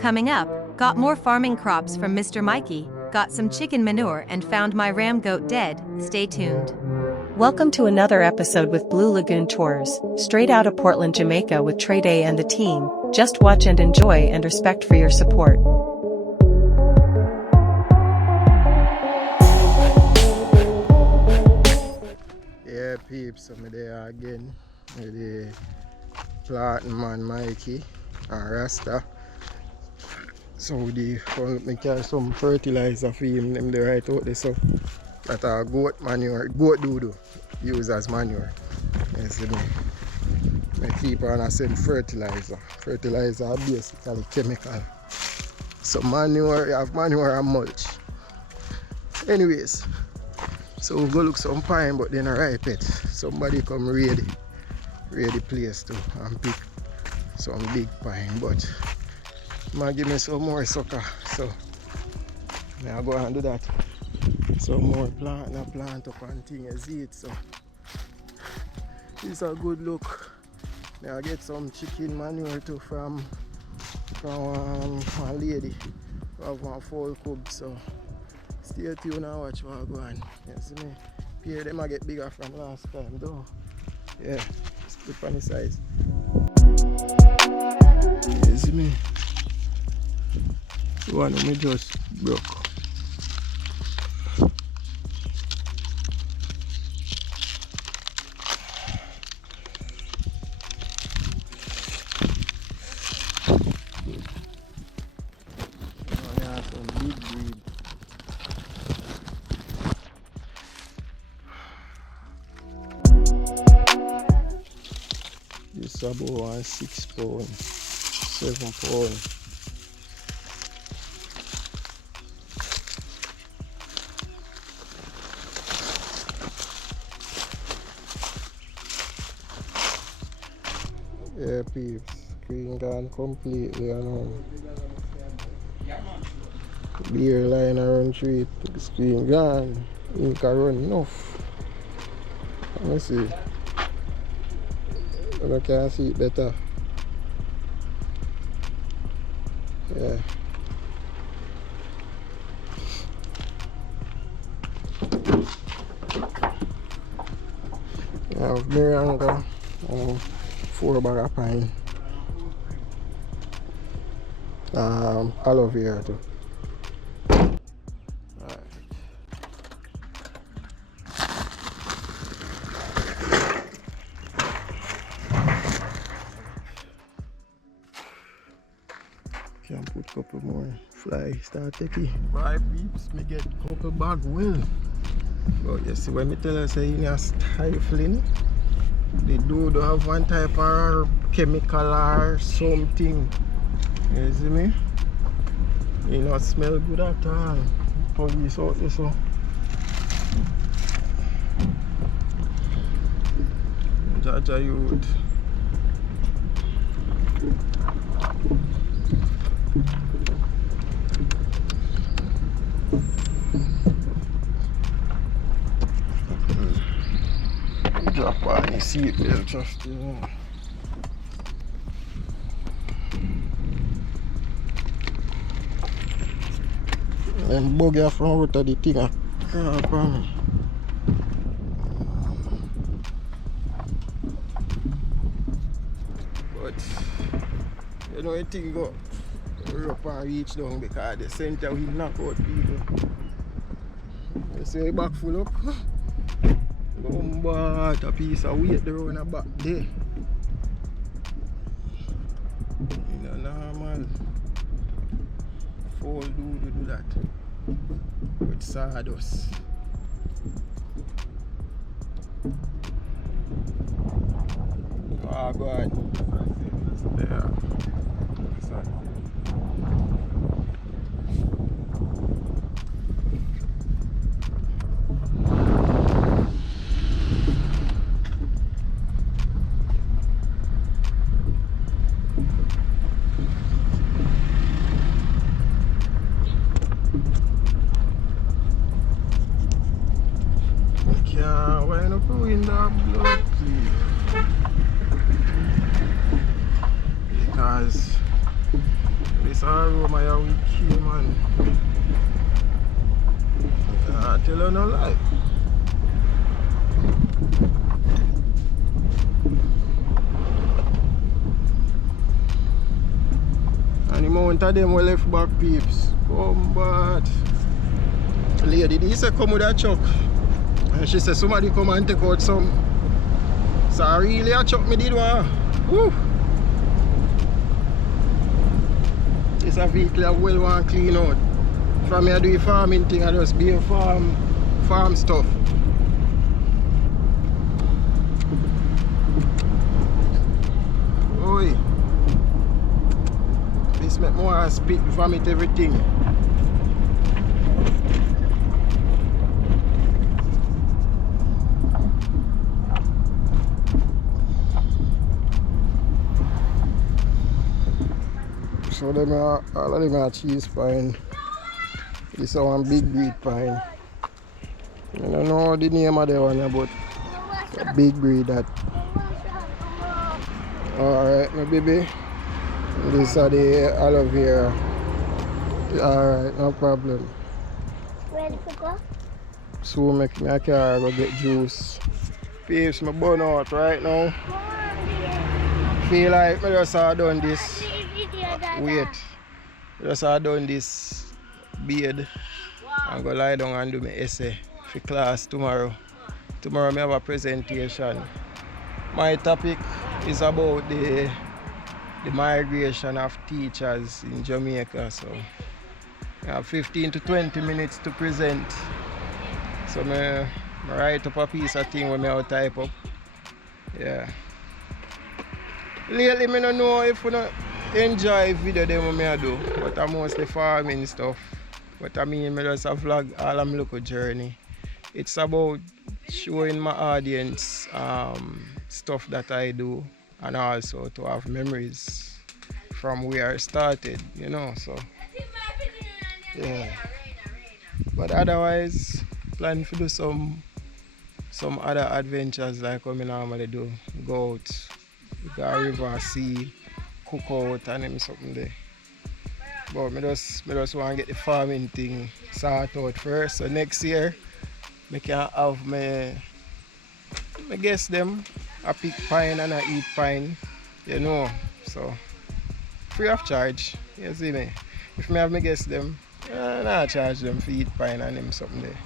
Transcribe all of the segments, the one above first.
Coming up, got more farming crops from Mr. Mikey, got some chicken manure and found my ram goat dead. Stay tuned. Welcome to another episode with Blue Lagoon Tours, straight out of Portland, Jamaica with Trey Day and the team. Just watch and enjoy and respect for your support. Yeah, peeps, I'm there again with the planting man Mikey and Rasta. So me carry some fertilizer for him, them the right out there, so that are goat manure, goat doo use as manure. You see me? I keep on saying fertilizer. Fertilizer are basically chemical. So manure, you have manure and mulch. Anyways, so we go look some pine, but they're not ripe yet. Somebody come raid the place too and pick some big pine, but might give me some more sucker, so I'll go and do that. Some more plant up and things, see it. So this is a good look. Now I get some chicken manure too from a lady who have one full cub, so stay tuned and watch what I go on. You see me? Here them I get bigger from last time though. Yeah, it's on the size. You see me? The one of me just broke. This is about 6 pounds, 7 pounds. Yeah, peeps, screen gone completely, you know. Beer line around street, screen gone, ink run enough. Let me see. I can see it better. Yeah. I have miranga and 4 bag of pine. Aloe vera too. Can put a couple more fly start taking. 5 beeps, me get a couple bag well. But you see when me tell her say you need stifling, they do have one type of chemical or something. You see me? It not smell good at all. Police out there so. Jaja youth. Drop on the seatbelt just you know. And buggy from out of the thing crap on me. But you know the thing go up and reach down because the center will knock out people. You see the back full up? But a piece of weight there on the back there. You know, normal fool do that with sawdust. Oh God. There. Why not ruin the blood, please? Because Sorrow my key man. I tell you no lie. And the amount of them were left back peeps. Come back. Lady, this say come with a truck. And she said somebody come and take out some. So I really a truck me did one. Woo. This a vehicle I well want clean out. From me I do farming thing, I just be a farm stuff. Oi. This make more spit from it everything. So them are, all of them are cheese pine. This is one big breed pine. I don't know the name of the one, but a big breed that. Alright, my baby. These are the aloe vera. Alright, no problem. Ready to go? So make me a car go get juice. Peeps, my burn out right now. Feel like I just done this. Wait. I just done this beard. I'm gonna lie down and do my essay for class tomorrow. Tomorrow I have a presentation. My topic is about the migration of teachers in Jamaica. So I have 15 to 20 minutes to present. So I write up a piece of thing when I type up. Yeah. Lately I don't know if I don't enjoy video them I do, but I'm mostly farming stuff. But I mean I just a vlog all of my local journey. It's about showing my audience stuff that I do, and also to have memories from where I started, you know, so yeah. But otherwise, plan to do some other adventures like what I normally do. Go out, go river, sea, cook out and them something there. But I just want to get the farming thing sorted out first. So next year I can have my guess them. I pick pine and I eat pine, you know, so free of charge, you see me. If I have my guess them, I charge them for eat pine and them something there.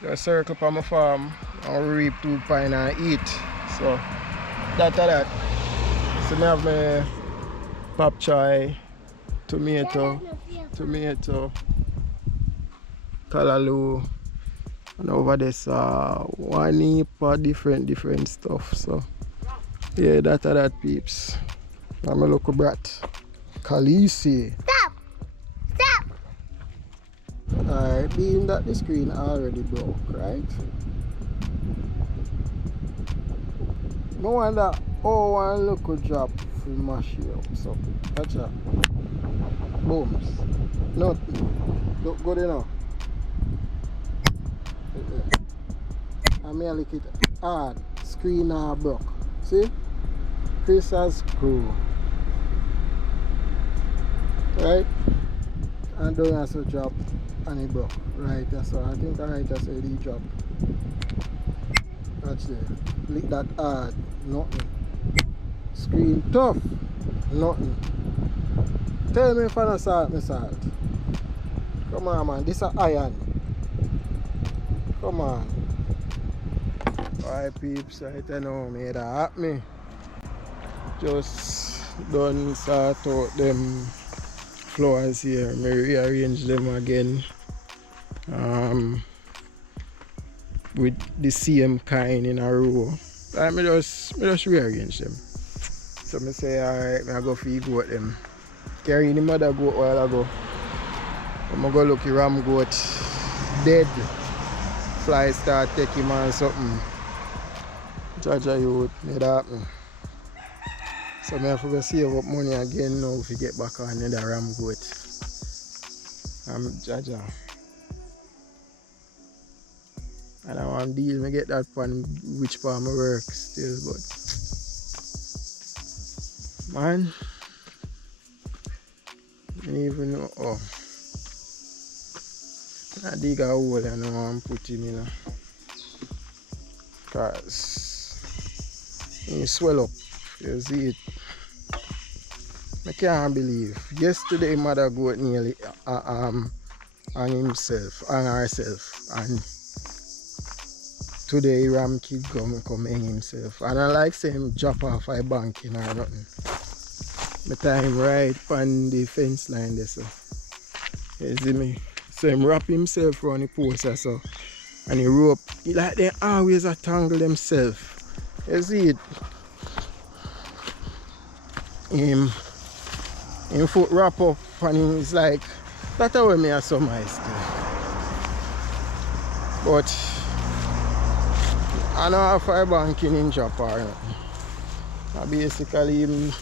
Just circle on my farm and reap 2 pine and eat. So that. So I have my pop chai, tomato, callaloo. And over there's one heap of different stuff. So yeah, that peeps. I'm a local brat. Khaleesi. Stop! Alright, being that the screen already broke, right? I wonder how one local drop will mash you up. So watch out. Booms. Nothing. Look good enough. I may lick it hard. Screen broke. See? Chris has screw. Right? And don't have to drop and it broke. Right, so I think I just said he dropped. Watch there. Lick that hard. Nothing. Screen tough. Nothing. Tell me if I don't salt my salt. Come on man, this is iron. Come on. Alright peeps, I don't know me that happen. Just done sort out them flowers here. I rearrange them again. With the same kind in a row. I just rearrange them. So I say alright, I go feed goat them. Carry the mother goat a while ago. I'm go look the ram goat dead. Fly start take him on something. Jaja youth made that happen. So I have to go save up money again now if you get back on another ram goat. Jaja. And I want to deal me get that one which part my work still, but man, don't even know. Oh. I dig a hole and I want to put him in. Because he swell up. You see it. I can't believe. Yesterday mother goat nearly on himself, on herself. And today ram kid come hang himself. And I like say him drop off a banking or nothing. My time right on the fence line there, so you see me. So him wrap himself around the post or so. And the rope, he like they always a tangle themselves. You see it? Him foot wrap up and he's like, that's how me are so nice. But I don't have fire banking in Japan. I basically him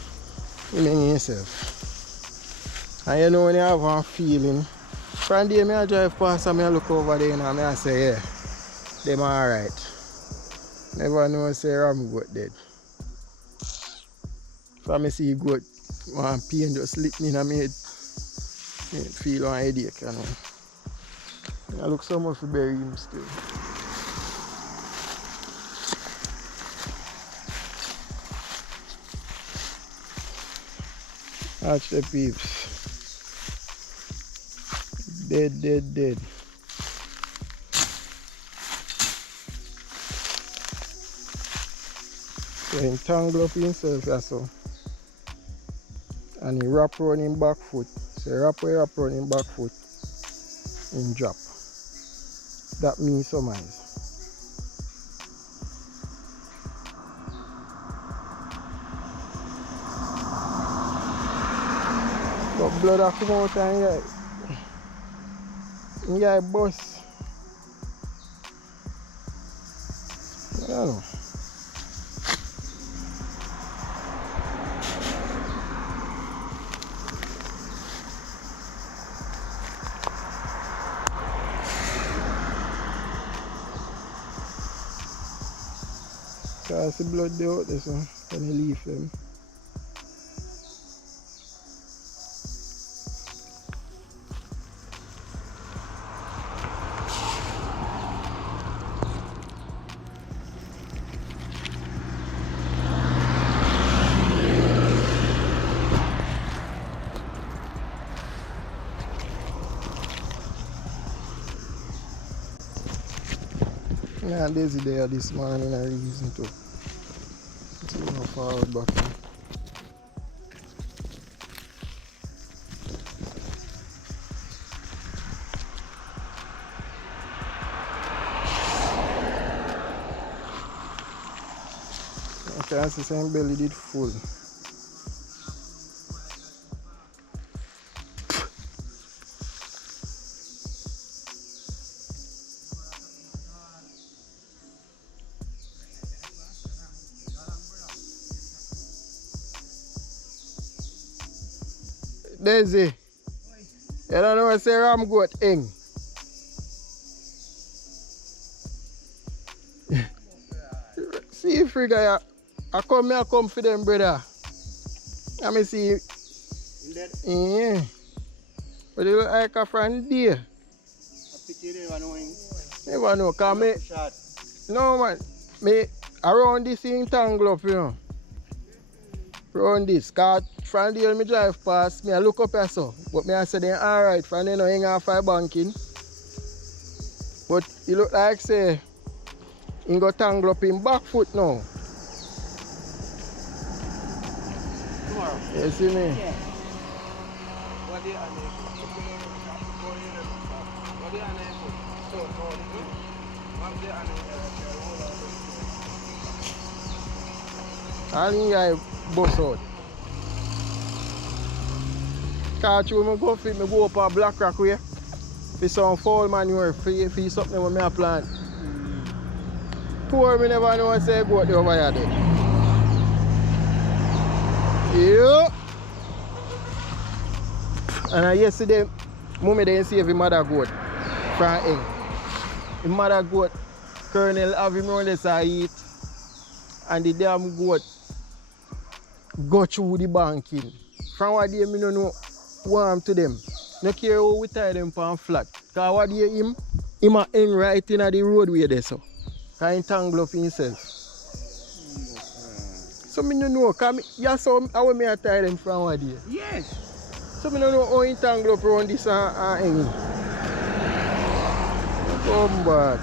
himself. And you know when you have one feeling, from the day I drive past and I look over there and I say, yeah, them alright. Never know say ram goat dead. If I see goat one pain just lick me in my head, I feel one headache, you know. I look so much to bury him still. Watch the peeps. Dead. So he tangle up himself so. And he wrap around him back foot. So he wrap around him back foot and drop. That means so nice. But blood a come out and he bust. I don't know. Because the blood they out there, so when you leave them. Yeah, Daisy there this morning I reason to go forward back. Okay, as the same belly did full. Daisy, you don't know what say ram goat ing. See Frigga, I come for them brother. Let me see. Yeah. But you look like a friend there. Never know, cause me. No man, me around this thing tangle up, you know. Around this, cause from there me drive past, me I look up here so. But me I say they alright, from there no hang off fire banking. But he look like say he go tangle up in back foot now. Tomorrow. You see me? Yeah. What day are all in guy bust out. Cause through me go fit, me go up a black rock way. For some foul manure, for something with me a plant. Poor me never know what say go there over here then. Yeah. And yesterday, mommy didn't see every mother goat from him. The mother goat, Colonel have him around this I eat. And the damn goat go through the banking. From what day me don't know. warm to them. No care how we tie them pan flat. Cause what do him a hang right in the roadway there so. Cause he tangle up himself. So me no know, cause me, yeah, so how me I tie them from what day? Yes. So me no know how he tangle up around this and hanging. Come back.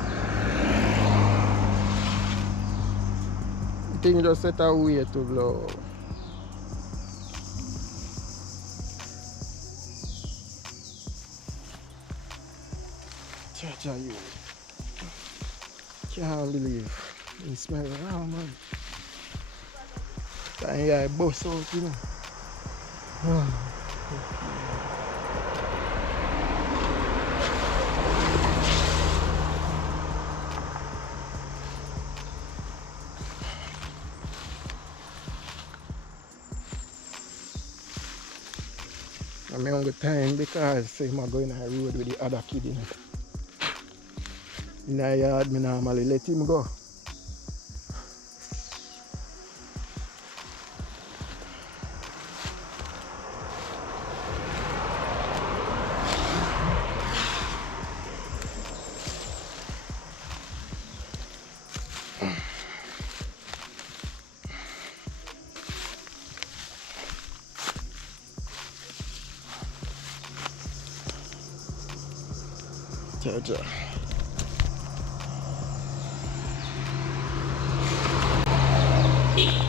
The thing just set away to blow. Cha you. Can't believe. It smells raw, man. That guy bust out, you know. I'm on the time because I'm going on the road with the other kid, you know. In the yard, I normally let him go. Cha. Yeah.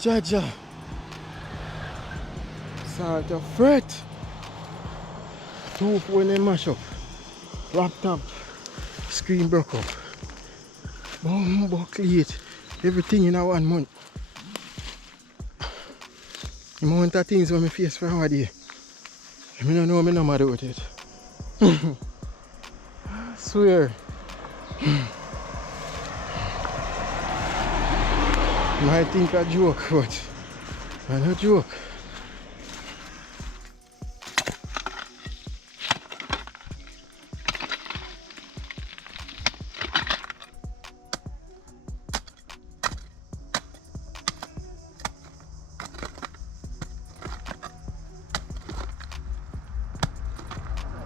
Jaja. Sort of fret. Two phone they mash up. Laptop. Screen broke up. Buckle it. Everything in one month. The amount of things when I face for one day. I don't know me no matter with it. I swear. You might think a joke, but it's not a joke.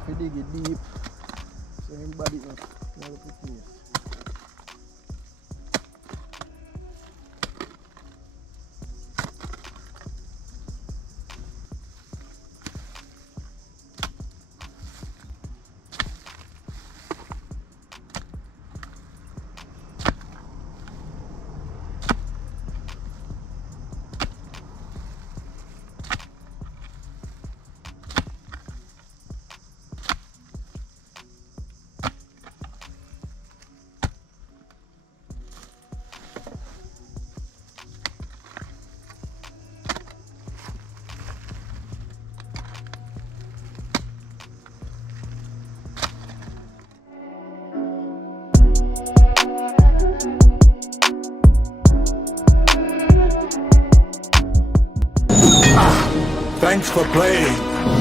If you dig it deep, so everybody knows what it is. Thanks for playing.